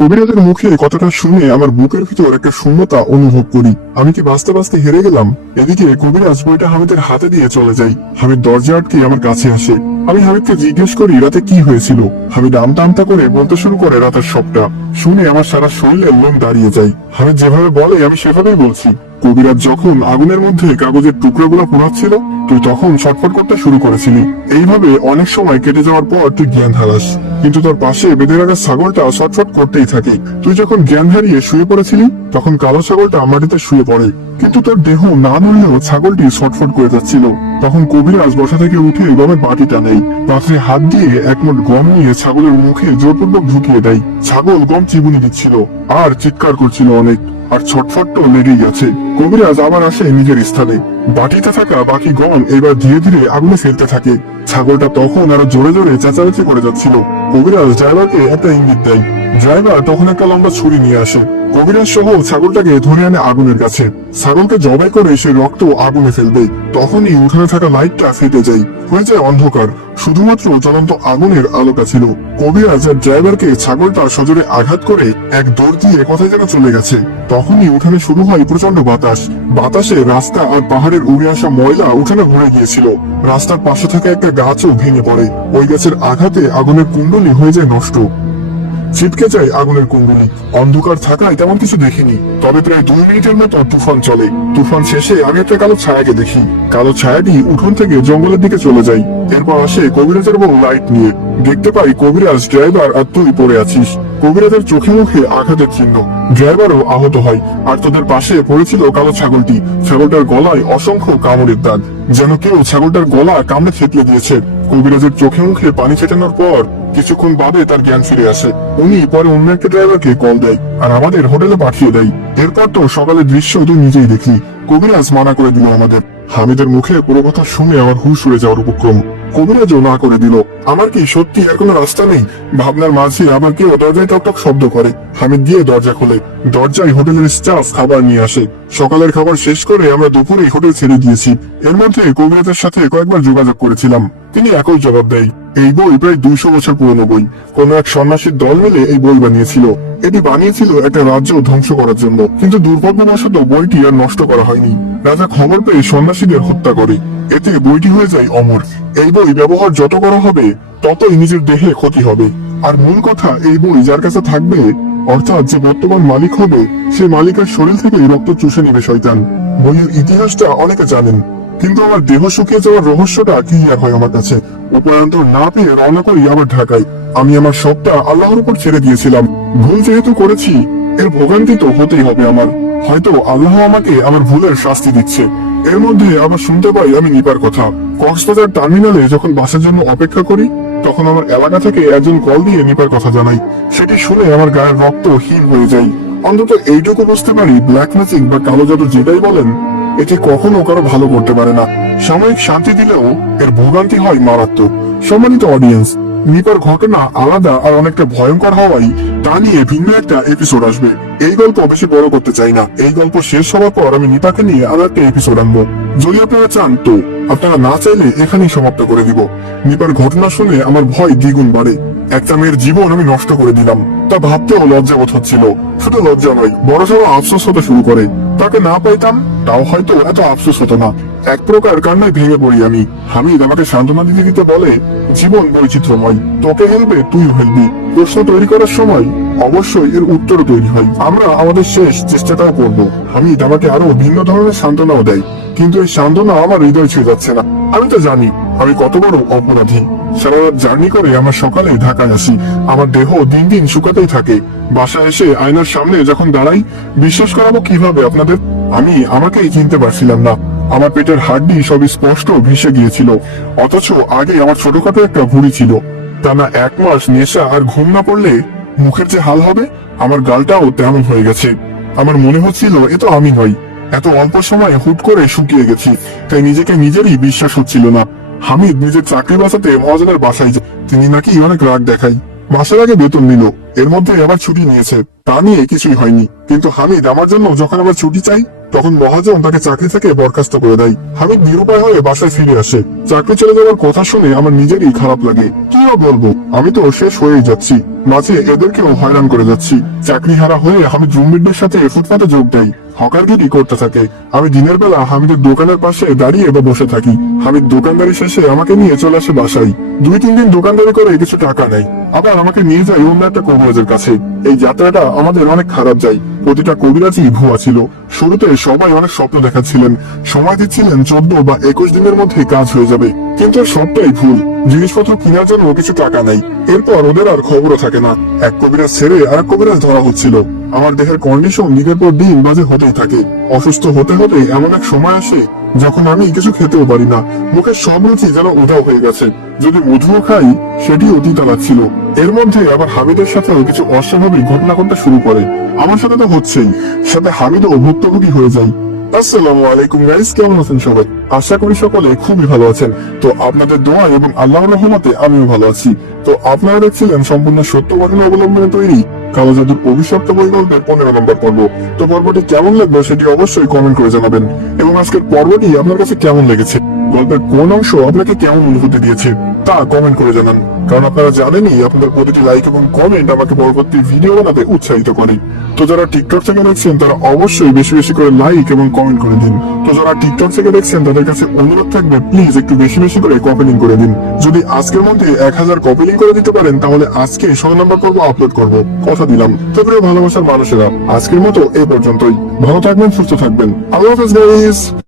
কবিরাজের মুখে কথাটা শুনে আমার বুকের ভিতর একটা শূন্যতা অনুভব করি আমি কি বাঁচতে বাঁচতে হেরে গেলাম এদিকে কবিরাজ বইটা হামিদের হাতে দিয়ে চলে যাই হামিদ দরজা আটকে আমার কাছে আসে আমি হামিদকে জিজ্ঞেস করি রাতে কি হয়েছিল হামিদ আমতা আমতা করে বলতে শুরু করে রাতের সবটা শুনে আমার সারা শরীরের লোম দাঁড়িয়ে যায় হামিদ যেভাবে বলে আমি সেভাবেই বলছি কবিরাজ যখন আগুনের মধ্যে কাগজের টুকরোগুলো পোড়াচ্ছিল তুই তখন ছটফট করতে শুরু করেছিলি এইভাবে অনেক সময় কেটে যাওয়ার পর তুই জ্ঞান হারাস কিন্তু তোর পাশে বেঁধে রাখা ছাগলটা ছটফট করতেই থাকে তুই যখন জ্ঞান হারিয়ে শুয়ে পড়েছিলি তখন কালো ছাগলটা মাটিতে শুয়ে পড়ে কিন্তু তার দেহ না নড়লেও ছাগলটি ছটফট করে যাচ্ছিল তখন কবিরাজ বসা থেকে উঠে গমের বাটিটা নেই পাত্রে হাত দিয়ে এক গম নিয়ে ছাগলের মুখে জোরপূর্বক ঢুকিয়ে দেয় ছাগল গম চিবুনি দিচ্ছিল আর চিৎকার করছিল অনেক আর ছটফট তো লেগেই আছে কবিরাজ আবার আসে নিজের স্থানে বাটিতে থাকা বাকি গম এবার ধীরে ধীরে আগুনে ফেলতে থাকে ছাগলটা তখন আরো জোরে জোরে চেঁচামেচি করে যাচ্ছিল কবিরাজ ড্রাইভারকে একটা ইঙ্গিত দেয় ড্রাইভার তখন একটা লম্বা ছুরি নিয়ে আসে কবিরাজ সহ ছাগলটাকে ধরে আনে আগুনের কাছে ছাগলকে জবাই করে সে রক্ত আগুনে ফেলবে তখনই উঠানে থাকা লাইটটা ফেটে যায় হয়ে যায় অন্ধকার শুধুমাত্র জ্বলন্ত আগুনের আলোকা ছিল কবিরাজ আর ড্রাইভারকে ছাগলটা সজোরে আঘাত করে এক দৌড় দিয়ে কোথায় যেন চলে গেছে তখনই উঠানে শুরু হয় প্রচন্ড বাতাস বাতাসে রাস্তা আর পাহাড়ের উড়ে আসা ময়লা উঠানে ভরে গিয়েছিল রাস্তার পাশে থাকা একটা গাছও ভেঙে পড়ে ওই গাছের আঘাতে আগুনের কুণ্ডলী হয়ে যায় নষ্ট ছিটকে যায় আগুনের কুণ্ডলি অন্ধকার থাকায় তেমন কিছু দেখিনি তবে প্রায় দুই মিনিটের মতো তুফান চলে তুফান শেষে আমি একটা কালো ছায়াকে দেখি কালো ছায়াটি উঠোন থেকে জঙ্গলের দিকে চলে যাই এরপর আসে কবিরাজের বউ লাইট নিয়ে দেখতে পাই কবিরাজ ড্রাইভার আর তুই পড়ে আছিস কবিরাজের চোখে মুখে আঘাতের চিহ্ন গ্যারবারও আহত হয় আর তাদের পাশে পড়েছিল কালো ছাগলটি ছাগলটার গলায় অসংখ্য কামড়ের দাগ যেন কেউ ছাগলটার গলা কামড়ে ছেঁকলে দিয়েছে কবিরাজের চোখে মুখে পানি ছেটানোর পর কিছুক্ষণ বাদে তার জ্ঞান ফিরে আসে উনি পরে অন্য একটা ড্রাইভারকে কল দেয় আর আমাদের হোটেলে পাঠিয়ে দেয় এরপর তো সকালের দৃশ্য তুই নিজেই দেখি কবিরাজ মানা করে দিল আমাদের হামিদের মুখে পুরো কথা শুনে আমার হুশ উড়ে যাওয়ার উপক্রম কবিরাজও না করে দিল আমার কি সত্যি আর কোনো রাস্তা নেই ভাবনার মাঝে আবার কেউ দরজায় টকটক শব্দ করে হামিদ দিয়ে দরজা খোলে দরজায় হোটেলের স্টাফ খাবার নিয়ে আসে সকালের খাবার শেষ করে আমরা দুপুরে হোটেল ছেড়ে দিয়েছি এর মধ্যে কবিরাজের সাথে কয়েকবার যোগাযোগ করেছিলাম তিনি একই জবাব দেয় এই বই প্রায় দুইশো বছর পুরনো বই কোন এক সন্ন্যাসীর দল মিলে এই বই বানিয়েছিল এটি বানিয়েছিল একটা রাজ্য ধ্বংস করার জন্য কিন্তু দুর্ভাগ্যবশত বইটি আর নষ্ট করা হয়নি রাজা খবর পেয়ে সন্ন্যাসীদের হত্যা করে এতে বইটি হয়ে যায় অমর এই বই ব্যবহার যত করা হবে ততই নিজের দেহে ক্ষতি হবে আর মূল কথা এই বই যার কাছে থাকবে অর্থাৎ যে বর্তমান মালিক হবে সে মালিকের শরীর থেকে রক্ত চুষে নেবে শয়তান বইয়ের ইতিহাসটা অনেকে জানেন কিন্তু আমার দেহ শুকিয়ে যাওয়ার রহস্যটা কি ইয়া হয় আমার কাছে উপায়ন্তর না পেয়ে রওনা করি আবার ঢাকায় আমি আমার সবটা আল্লাহর উপর ছেড়ে দিয়েছিলাম ভুল যেহেতু করেছি এর ভোগান্তি তো হতেই হবে আমার হয়তো আল্লাহ আমাকে আমার ভুলের শাস্তি দিচ্ছে এর মধ্যে আবার শুনতে পাই আমি নিপার কথা কক্সবাজার টার্মিনালে যখন বাসের জন্য অপেক্ষা করি তখন আমার এলাকা থেকে একজন কল দিয়ে নিপার কথা জানাই সেটি শুনে আমার গায়ের রক্ত হিম হয়ে যায় অন্তত এইটুকু বুঝতে পারি ব্ল্যাক ম্যাচিং বা কালো জাদু যেটাই বলেন এতে কখনো কারো ভালো করতে পারে না সাময়িক শান্তি দিলেও এর ভোগান্তি হয় মারাত্মক সম্মানিত অডিয়েন্স নিপার ঘটনা আলাদা আর অনেকটা ভয়ঙ্কর হওয়াই তা নিয়ে ভিন্ন একটা এপিসোড আসবে এই গল্প বেশি বড় করতে চাই না এই গল্প শেষ হওয়ার পর আমি নিপাকে নিয়ে আর একটা এপিসোড আনবো যদি আপনারা চান তো আপনারা না চাইলে এখানেই সমাপ্ত করে দিব নিপার ঘটনা শুনে আমার ভয় দ্বিগুণ বাড়ে একটা মেয়ের জীবন আমি নষ্ট করে দিলাম তা ভাবতেও লজ্জাবোধ হচ্ছিল শুধু লজ্জা নয় বড় সড় আফসোস হতে শুরু করে তাকে না পাইতাম তাও হয়তো এত আফসোস হতো না এক প্রকার কান্নায় ভেঙে পড়ি আমি হামিদ আমাকে সান্ত্বনা দিতে দিতে বলে জীবন বৈচিত্র্যময় তোকে হেলবে তুই হেলবি প্রশ্ন তৈরি করার সময় অবশ্যই এর উত্তর তৈরি হয় আমরা আমাদের শেষ চেষ্টাটাও করব আমি আমাকে আরো ভিন্ন ধরনের সান্ত্বনাও দেয় কিন্তু এই সান্ত্বনা আমার হৃদয় ছুঁয়ে যাচ্ছে না আমি তো জানি আমি কত বড় অপরাধী সারা জার্নি করে আমার সকালে ঢাকায় আসি আমার দেহ দিন দিন শুকাতেই থাকে বাসায় এসে আয়নার সামনে যখন দাঁড়াই বিশ্বাস করাবো কিভাবে আপনাদের আমি আমাকেই চিনতে পারছিলাম না আমার পেটের হাড্ডি সবই স্পষ্ট ভেসে গিয়েছিল অথচ আগে আমার ছোটখাটো একটা ভুঁড়ি ছিল টানা এক মাস নেশা আর ঘুম না পড়লে মুখের যে হাল হবে আমার গালটাও তেমন হয়ে গেছে আমার মনে হচ্ছিল এ তো আমি নই এত অল্প সময়ে হুট করে শুকিয়ে গেছি তাই নিজেকে নিজেরই বিশ্বাস হচ্ছিল না হামিদ নিজের চাকরি বাঁচাতে মহাজনের বাসায় তিনি নাকি অনেক রাগ দেখায় মাসের আগে বেতন নিল এর মধ্যে আবার ছুটি নিয়েছে তা নিয়ে কিছুই হয়নি কিন্তু হামিদ আমার জন্য যখন আবার ছুটি চাই তখন মহাজন তাকে চাকরি থেকে বরখাস্ত করে দেয় হামিদ নিরুপায় হয়ে বাসায় ফিরে আসে চাকরি চলে যাওয়ার কথা শুনে আমার নিজেরই খারাপ লাগে কি বলবো আমি তো শেষ হয়েই যাচ্ছি মাঝে এদেরকেও হয়রান করে যাচ্ছি চাকরি হারা হয়ে হামিদ রুমমেটদের সাথে ফুটপাতে যোগ দেয় হকারগিরি করতে থাকে আমি দিনের বেলা হামিদের দোকানের পাশে দাঁড়িয়ে বা বসে থাকি হামিদ দোকানদারি শেষে আমাকে নিয়ে চলে আসে বাসায় দুই তিন দিন দোকানদারি করে কিছু টাকা নেয় আবার আমাকে নিয়ে যায় অন্য একটা কবিরাজের কাছে এই যাত্রাটা আমাদের অনেক খারাপ যায় প্রতিটা কবিরাজই ভুয়া ছিল শুরুতে সবাই অনেক স্বপ্ন দেখাচ্ছিলেন সময় দিচ্ছিলেন চোদ্দ বা একুশ দিনের মধ্যে কাজ হয়ে যাবে কিন্তু সবটাই ভুল জিনিসপত্র কেনার জন্য কিছু টাকা নেই এরপর ওদের আর খবরও থাকে না এক কবিরাজ ছেড়ে আর কবিরাজ ধরা হচ্ছিল আমার দেহের কন্ডিশন দিনের পর দিন বাজে হতেই থাকে অসুস্থ হতে হতে এমন এক সময় আসে যখন আমি কিছু খেতেও পারি না মুখের সব রুচি যেন উধাও হয়ে গেছে যদি মধুও খাই সেটি অতি তারা ছিল এর মধ্যে আবার হামিদের সাথেও কিছু অস্বাভাবিক ঘটনা ঘটতে শুরু করে আমার সাথে তো হচ্ছেই সাথে হামিদও ভুক্তভোগী হয়ে যায় আসসালামু আলাইকুম গাইস কেমন আছেন সবাই আশা করি সকলে খুবই ভালো আছেন তো আপনাদের দোয়া এবং আল্লাহর রহমতে আমিও ভালো আছি তো আপনারা দেখছিলেন সম্পূর্ণ সত্য ঘটনা অবলম্বনে তৈরি কালো জাদুর অভিশপ্ত বই গল্পের পনেরো নম্বর পর্ব তো পর্বটি কেমন লাগলো সেটি অবশ্যই কমেন্ট করে জানাবেন এবং আজকের পর্বটি আপনার কাছে কেমন লেগেছে গল্পের কোন অংশ আপনাকে কেমন অনুভূতি দিয়েছে তা কমেন্ট করে জানান কারণ আপনারা জানেনই আপনাদের প্রতিটি লাইক এবং কমেন্ট আমাকে পরবর্তী ভিডিও বানাতে উৎসাহিত করে তো যারা টিকটক থেকে দেখছেন তারা অবশ্যই বেশি বেশি করে লাইক এবং কমেন্ট করে দিন তো যারা টিকটক থেকে দেখছেন তাদের কাছে অনুরোধ থাকবে প্লিজ একটু বেশি বেশি করে কপিলিং করে দিন যদি আজকের মধ্যে এক হাজার কপিলিং করে দিতে পারেন তাহলে আজকে ষোলো নাম্বার পর্ব আপলোড করব কথা দিলাম তো প্রিয় ভালোবাসার মানুষেরা আজকের মতো এ পর্যন্তই ভালো থাকবেন সুস্থ থাকবেন আল্লাহ হাফেজ গাইস